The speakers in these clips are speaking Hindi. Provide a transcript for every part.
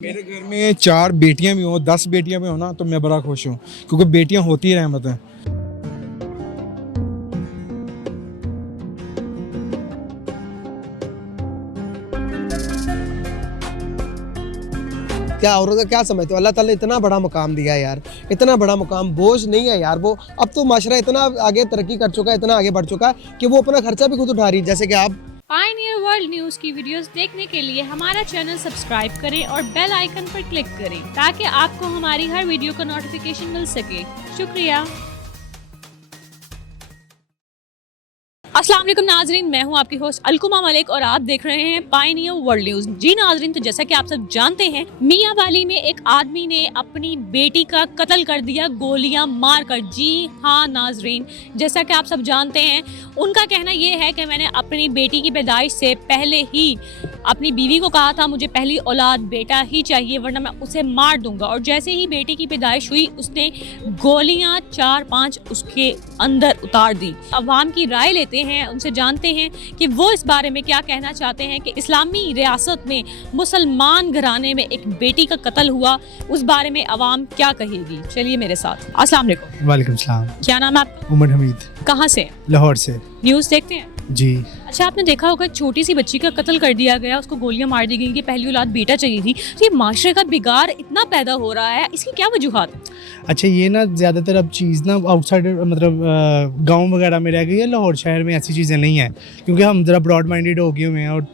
मेरे घर में 4 बेटियां भी हों 10 बेटियां भी हो ना तो मैं बड़ा खुश हूँ क्योंकि बेटियां होती ही रहमत हैं। क्या औरत का क्या समझते हो? अल्लाह ताला ने इतना बड़ा मुकाम दिया है यार, इतना बड़ा मुकाम बोझ नहीं है यार वो। अब तो माशरा इतना आगे तरक्की कर चुका है, इतना आगे बढ़ चुका है कि वो अपना खर्चा भी खुद उठा रही है। जैसे कि आप पायनियर वर्ल्ड न्यूज की वीडियोस देखने के लिए हमारा चैनल सब्सक्राइब करें और बेल आइकन पर क्लिक करें ताकि आपको हमारी हर वीडियो का नोटिफिकेशन मिल सके। शुक्रिया। अस्सलाम वालेकुम नाजरीन, मैं हूं आपकी होस्ट अलकुमा मलिक और आप देख रहे हैं पायनियर वर्ल्ड न्यूज। जी नाजरीन, तो जैसा कि आप सब जानते हैं, मियां वाली में एक आदमी ने अपनी बेटी का कत्ल कर दिया गोलियां मारकर। जी हाँ नाजरीन, जैसा कि आप सब जानते हैं, उनका कहना ये है कि मैंने अपनी बेटी की पैदाइश से पहले ही अपनी बीवी को कहा था मुझे पहली औलाद बेटा ही चाहिए वरना मैं उसे मार दूंगा। और जैसे ही बेटी की पैदाइश हुई उसने गोलियां 4-5 उसके अंदर उतार दी। अवाम की राय लेते हैं, उनसे जानते हैं कि वो इस बारे में क्या कहना चाहते हैं कि इस्लामी रियासत में मुसलमान घराने में एक बेटी का कत्ल हुआ, उस बारे में अवाम क्या कहेगी। चलिए मेरे साथ। अस्सलाम वालेकुम। वालेकुम सलाम। क्या नाम है आपका? उमर हमीद। कहाँ से? लाहौर से। न्यूज़ देखते हैं? जी। अच्छा, आपने देखा होगा छोटी सी बच्ची का कत्ल कर दिया गया, उसको गोलियां मार दी गई कि पहली औलाद बेटा चाहिए थी। तो ये माशरे का बिगाड़ इतना पैदा हो रहा है, इसकी क्या वजूहात है? अच्छा, ये ना ज़्यादातर अब चीज़ ना आउटसाइड मतलब गांव वगैरह में रह गई है। लाहौर शहर में ऐसी चीज़ें नहीं हैं क्योंकि हम ज़रा ब्रॉड माइंडेड हो गए हुए हैं और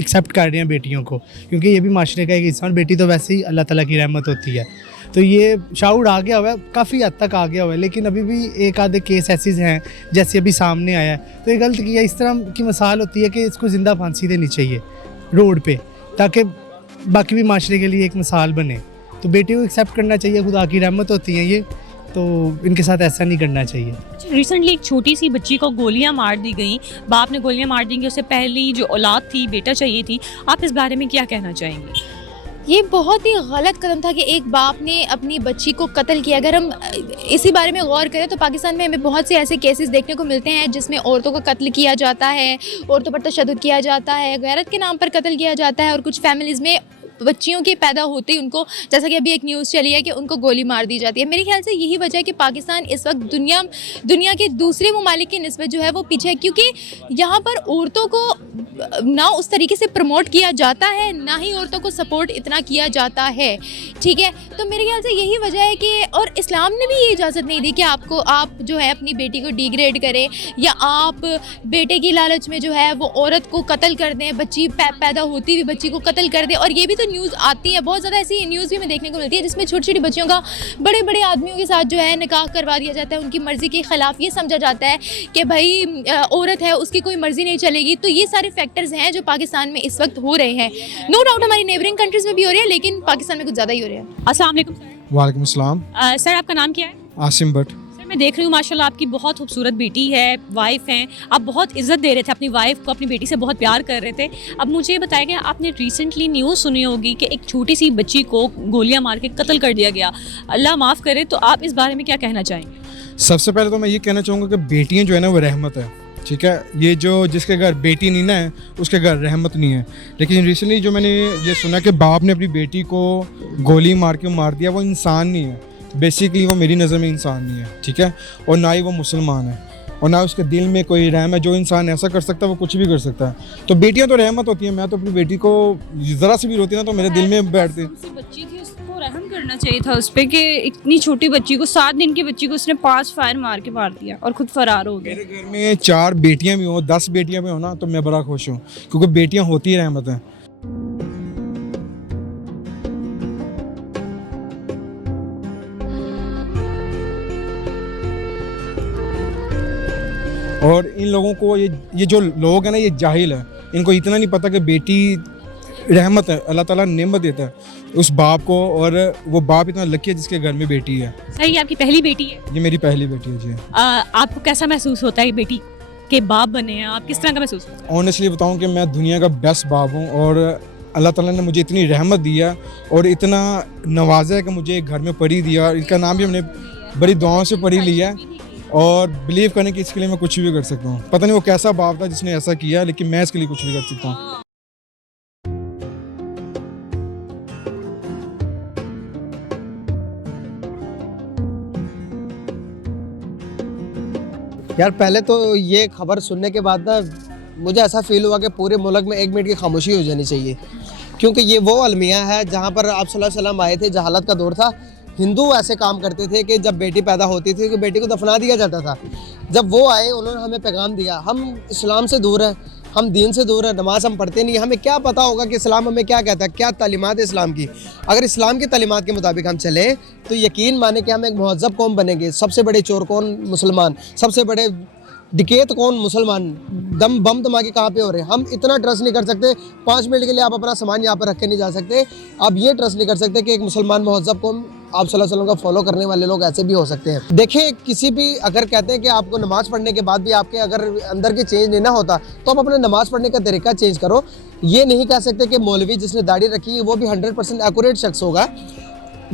एक्सेप्ट कर रहे हैं बेटियों को, क्योंकि ये भी माशरे का एक हिस्सा है। बेटी तो वैसे ही अल्लाह ताला की रहमत होती है, तो ये शाउर आ गया हुआ है, काफ़ी हद तक आ गया हुआ है। लेकिन अभी भी एक आधे केस ऐसे हैं जैसे अभी सामने आया है, तो ये गलत किया। इस तरह की मिसाल होती है कि इसको ज़िंदा फांसी देनी चाहिए रोड पे, ताकि बाकी भी माशरे के लिए एक मिसाल बने। तो बेटी को एक्सेप्ट करना चाहिए, खुदा की रहमत होती हैं ये, तो इनके साथ ऐसा नहीं करना चाहिए। रिसेंटली एक छोटी सी बच्ची को गोलियां मार दी गई, बाप ने गोलियां मार दी कि उसे पहली जो औलाद थी बेटा चाहिए थी। आप इस बारे में क्या कहना चाहेंगे? ये बहुत ही गलत कदम था कि एक बाप ने अपनी बच्ची को कत्ल किया। अगर हम इसी बारे में गौर करें तो पाकिस्तान में हमें बहुत से ऐसे केसेस देखने को मिलते हैं जिसमें औरतों का कत्ल किया जाता है, औरतों पर तशद्दुद किया जाता है, गैरत के नाम पर कत्ल किया जाता है। और कुछ फैमिलीज़ में बच्चियों के पैदा होते ही उनको, जैसा कि अभी एक न्यूज़ चली है कि उनको गोली मार दी जाती है। मेरे ख्याल से यही वजह है कि पाकिस्तान इस वक्त दुनिया के दूसरे ममालिक की निस्बत जो है वो पीछे है, क्योंकि यहाँ पर औरतों को ना उस तरीके से प्रमोट किया जाता है, ना ही औरतों को सपोर्ट इतना किया जाता है। ठीक है, तो मेरे ख्याल से यही वजह है कि, और इस्लाम ने भी ये इजाज़त नहीं दी कि आप जो है अपनी बेटी को डिग्रेड करें या आप बेटे की लालच में जो है वो औरत को कत्ल कर दें, बच्ची पैदा होती हुई बच्ची को कत्ल कर दें। और ये भी तो न्यूज़ आती है, बहुत ज़्यादा ऐसी न्यूज़ भी हमें देखने को मिलती है जिसमें छोटी छोटी बच्चियों का बड़े बड़े आदमियों के साथ जो है निकाह करवा दिया जाता है, उनकी मर्ज़ी के ख़िलाफ़। ये समझा जाता है कि भाई औरत है, उसकी कोई मर्ज़ी नहीं चलेगी। तो ये सारे फैक्टर्स हैं जो पाकिस्तान में इस वक्त हो रहे हैं। नो डाउट हमारी नेबरिंग कंट्रीज़ में भी हो रहे हैं, लेकिन पाकिस्तान में कुछ ज़्यादा ही हो रहे हैं। अस्सलाम वालेकुम सर। वालेकुम अस्सलाम। सर, आपका नाम क्या है? आसिम भट्ट। मैं देख रही हूँ माशाल्लाह आपकी बहुत खूबसूरत बेटी है, वाइफ हैं, आप बहुत इज्जत दे रहे थे अपनी वाइफ को, अपनी बेटी से बहुत प्यार कर रहे थे। अब मुझे ये बताया गया, आपने रिसेंटली न्यूज़ सुनी होगी कि एक छोटी सी बच्ची को गोलियां मार के कत्ल कर दिया गया। अल्लाह माफ़ करे, तो आप इस बारे में क्या कहना चाहेंगे? सबसे पहले तो मैं ये कहना चाहूँगा कि बेटियाँ जो है ना वो रहमत है, ठीक है। ये जो जिसके घर बेटी नहीं ना है उसके घर रहमत नहीं है। लेकिन रिसेंटली जो मैंने ये सुना कि बाप ने अपनी बेटी को गोली मार के मार दिया, वो इंसान नहीं है। बेसिकली वो मेरी नज़र में इंसान नहीं है, ठीक है। और ना ही वो मुसलमान है और ना उसके दिल में कोई रहम है। जो इंसान ऐसा कर सकता है वो कुछ भी कर सकता है। तो बेटियां तो रहमत होती हैं। मैं तो अपनी बेटी को ज़रा सी भी रोती ना तो मेरे दिल में बैठती। बच्ची थी, उसको रहम करना चाहिए था उस पर कि इतनी छोटी बच्ची को, 7 दिन की बच्ची को उसने 5 फायर मार के मार दिया और खुद फरार हो गया। मेरे घर में 4 बेटियां भी हों 10 बेटियां भी हो ना तो मैं बड़ा खुश हूँ क्योंकि बेटियां होती ही रहमत हैं। और इन लोगों को ये जो लोग हैं ना ये जाहिल है, इनको इतना नहीं पता कि बेटी रहमत है, अल्लाह ताला नेमत देता है उस बाप को। और वो बाप इतना लकी है जिसके घर में बेटी है। सर, ये आपकी पहली बेटी है? ये मेरी पहली बेटी है जी। आपको कैसा महसूस होता है बेटी के बाप बने हैं आप, किस तरह का महसूस होता है? ऑनेस्टली बताऊं कि मैं दुनिया का बेस्ट बाप हूं और अल्लाह ताला ने मुझे इतनी रहमत दिया और इतना नवाजा है कि मुझे घर में पढ़ी दिया। इसका नाम भी हमने बड़ी दुआओं से पढ़ी लिया है और बिलीव करने कि इसके लिए मैं कुछ भी कर सकता हूँ। पता नहीं वो कैसा बाप था जिसने ऐसा किया, लेकिन मैं इसके लिए कुछ भी कर सकता हूँ। यार पहले तो ये खबर सुनने के बाद ना मुझे ऐसा फील हुआ कि पूरे मुल्क में 1 मिनट की खामोशी हो जानी चाहिए, क्योंकि ये वो अलमिया है जहाँ पर आप सल्लल्लाहु अलैहि वसल्लम आए थे, जहालत का दौर था। हिंदू ऐसे काम करते थे कि जब बेटी पैदा होती थी तो बेटी को दफना दिया जाता था। जब वो आए उन्होंने हमें पैगाम दिया, हम इस्लाम से दूर हैं, हम दीन से दूर हैं, नमाज हम पढ़ते नहीं, हमें क्या पता होगा कि इस्लाम हमें क्या कहता है, क्या तालीमात है इस्लाम की। अगर इस्लाम की तालीमात के मुताबिक हम चले तो यकीन माने कि हम एक महज़ब कौम बनेंगे। सबसे बड़े चोर कौन? मुसलमान। सबसे बड़े डिकेत कौन? मुसलमान। बम धमाके कहाँ पे हो रहे हैं? हम इतना ट्रस्ट नहीं कर सकते, 5 मिनट के लिए आप अपना सामान यहाँ पर रख के नहीं जा सकते। आप ये ट्रस्ट नहीं कर सकते कि एक मुसलमान महज़ब कौम आप सल्लल्लाहु अलैहि वसल्लम का फॉलो करने वाले लोग ऐसे भी हो सकते हैं। देखिए, किसी भी अगर कहते हैं कि आपको नमाज़ पढ़ने के बाद भी आपके अगर अंदर के चेंज नहीं ना होता तो आप अपने नमाज़ पढ़ने का तरीका चेंज करो। ये नहीं कह सकते कि मौलवी जिसने दाढ़ी रखी है वो भी 100% एक्यूरेट शख्स होगा।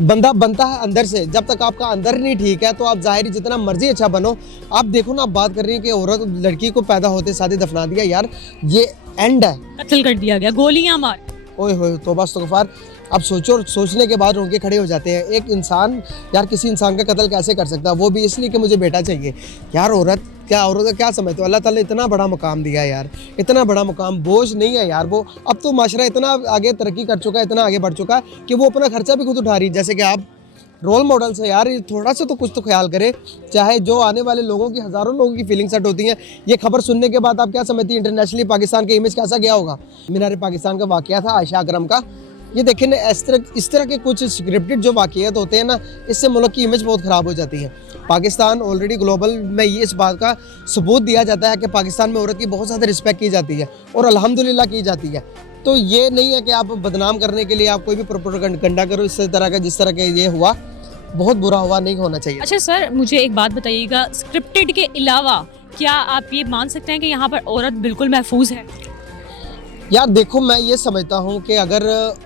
बंदा बनता है अंदर से। जब तक आपका अंदर नहीं ठीक है तो आप ज़ाहिरी जितना मर्जी अच्छा बनो। आप देखो ना, आप बात कर रही हैं कि औरत लड़की को पैदा होते साथ ही दफना दिया। यार ये एंड है, कत्ल कर दिया गया, गोलियां मार। ओए होए, तौबा इस्तग़फ़ार। अब सोचो, सोचने के बाद रोंगे खड़े हो जाते हैं। एक इंसान यार किसी इंसान का कत्ल कैसे कर सकता है, वो भी इसलिए कि मुझे बेटा चाहिए। यार औरत का क्या समझते हो? अल्लाह ताला ने इतना बड़ा मुकाम दिया है यार, इतना बड़ा मुकाम बोझ नहीं है यार वो। अब तो माशरा इतना आगे तरक्की कर चुका है, इतना आगे बढ़ चुका है कि वो अपना खर्चा भी खुद उठा रही है। जैसे कि आप रोल मॉडल्स है यार, थोड़ा सा तो कुछ तो ख्याल करें। चाहे जो आने वाले लोगों की, हज़ारों लोगों की फीलिंग सेट होती हैं। ये खबर सुनने के बाद आप क्या समझती हैं इंटरनेशनली पाकिस्तान का इमेज कैसा गया होगा? मीनार पाकिस्तान का वाक़या था आयशा अकरम का। ये देखें ना, इस तरह के कुछ स्क्रिप्टेड जो वाक़यात होते हैं ना, इससे मुल्क की इमेज बहुत ख़राब हो जाती है। पाकिस्तान ऑलरेडी ग्लोबल में ये इस बात का सबूत दिया जाता है कि पाकिस्तान में औरत की बहुत ज़्यादा रिस्पेक्ट की जाती है और अल्हम्दुलिल्लाह की जाती है। तो ये नहीं है कि आप बदनाम करने के लिए आप कोई भी प्रोपेगेंडा करो इस तरह का। जिस तरह का ये हुआ बहुत बुरा हुआ, नहीं होना चाहिए। अच्छा सर, मुझे एक बात बताइएगा, स्क्रिप्टेड के अलावा क्या आप ये मान सकते हैं कि यहाँ पर औरत बिल्कुल महफूज है? यार देखो, मैं ये समझता हूँ कि अगर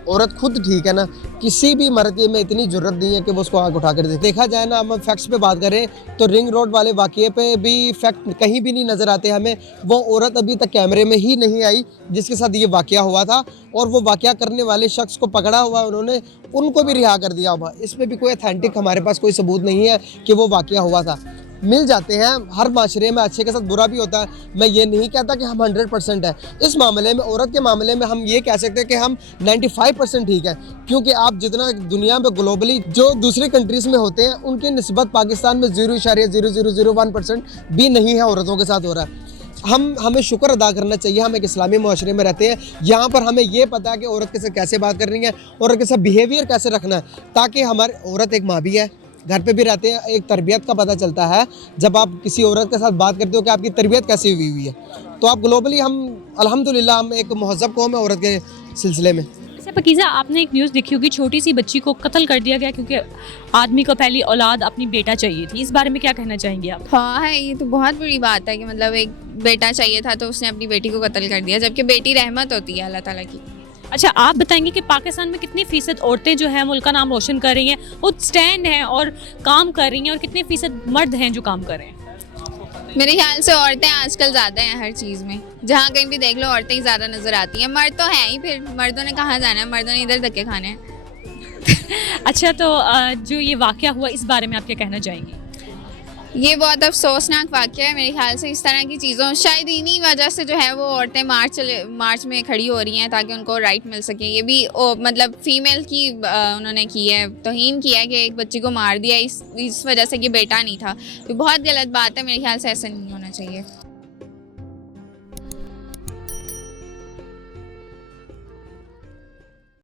औरत खुद ठीक है ना, किसी भी मर्द में इतनी ज़रूरत नहीं है कि वो उसको आँख उठा कर दे। देखा जाए ना, हम फैक्ट्स पे बात करें तो रिंग रोड वाले वाक़ये पे भी फैक्ट कहीं भी नहीं नज़र आते हमें। वो औरत अभी तक कैमरे में ही नहीं आई जिसके साथ ये वाक़या हुआ था, और वो वाक़या करने वाले शख्स को पकड़ा हुआ उन्होंने, उनको भी रिहा कर दिया हुआ। इस पर भी कोई अथेंटिक हमारे पास कोई सबूत नहीं है कि वो वाक़या हुआ था। मिल जाते हैं हर माशरे में, अच्छे के साथ बुरा भी होता है। मैं ये नहीं कहता कि हम 100% है इस मामले में। औरत के मामले में हम ये कह सकते हैं कि हम 95% ठीक है, क्योंकि आप जितना दुनिया में ग्लोबली जो दूसरी कंट्रीज़ में होते हैं उनकी निस्बत पाकिस्तान में 0.0001% भी नहीं है औरतों के साथ हो रहा है। हमें शुक्र अदा करना चाहिए। हम एक इस्लामी माशरे में रहते हैं, यहाँ पर हमें ये पता है कि औरत के साथ कैसे बात करनी है, औरत के साथ बिहेवियर कैसे रखना है, ताकि हमारे औरत एक माँ भी है, घर पे भी रहते हैं। एक तरबियत का पता चलता है जब आप किसी औरत के साथ बात करते हो कि आपकी तरबियत कैसी हुई है। तो आप ग्लोबली हम अल्हम्दुलिल्लाह हम एक महज़ब कौम है औरत के सिलसिले में। अच्छा पकीज़ा, आपने एक न्यूज़ देखी होगी, छोटी सी बच्ची को कत्ल कर दिया गया क्योंकि आदमी को पहली औलाद अपनी बेटा चाहिए थी। इस बारे में क्या कहना चाहेंगे आप? हाँ है, ये तो बहुत बड़ी बात है कि मतलब एक बेटा चाहिए था तो उसने अपनी बेटी को कत्ल कर दिया, जबकि बेटी रहमत होती है अल्लाह ताला की। अच्छा, आप बताएंगे कि पाकिस्तान में कितनी फ़ीसद औरतें जो हैं मुल्क का नाम रोशन कर रही हैं, खुद स्टैंड हैं और काम कर रही हैं, और कितने फ़ीसद मर्द हैं जो काम कर रहे हैं? मेरे ख्याल से औरतें आजकल ज़्यादा हैं हर चीज़ में, जहाँ कहीं भी देख लो औरतें ही ज़्यादा नज़र आती हैं। मर्द तो हैं ही, फिर मर्दों ने कहाँ जाना है, मर्दों ने इधर धक्के खाने हैं। अच्छा, तो जो ये वाक़या हुआ इस बारे में आप क्या कहना चाहेंगी? ये बहुत अफसोसनाक वाक़या है मेरे ख्याल से। इस तरह की चीज़ों, शायद इन्हीं वजह से जो है वो औरतें मार्च में खड़ी हो रही हैं ताकि उनको राइट मिल सके। ये भी मतलब फ़ीमेल की उन्होंने की है, तौहीन किया है कि एक बच्ची को मार दिया इस वजह से कि बेटा नहीं था। तो बहुत गलत बात है, मेरे ख्याल से ऐसा नहीं होना चाहिए।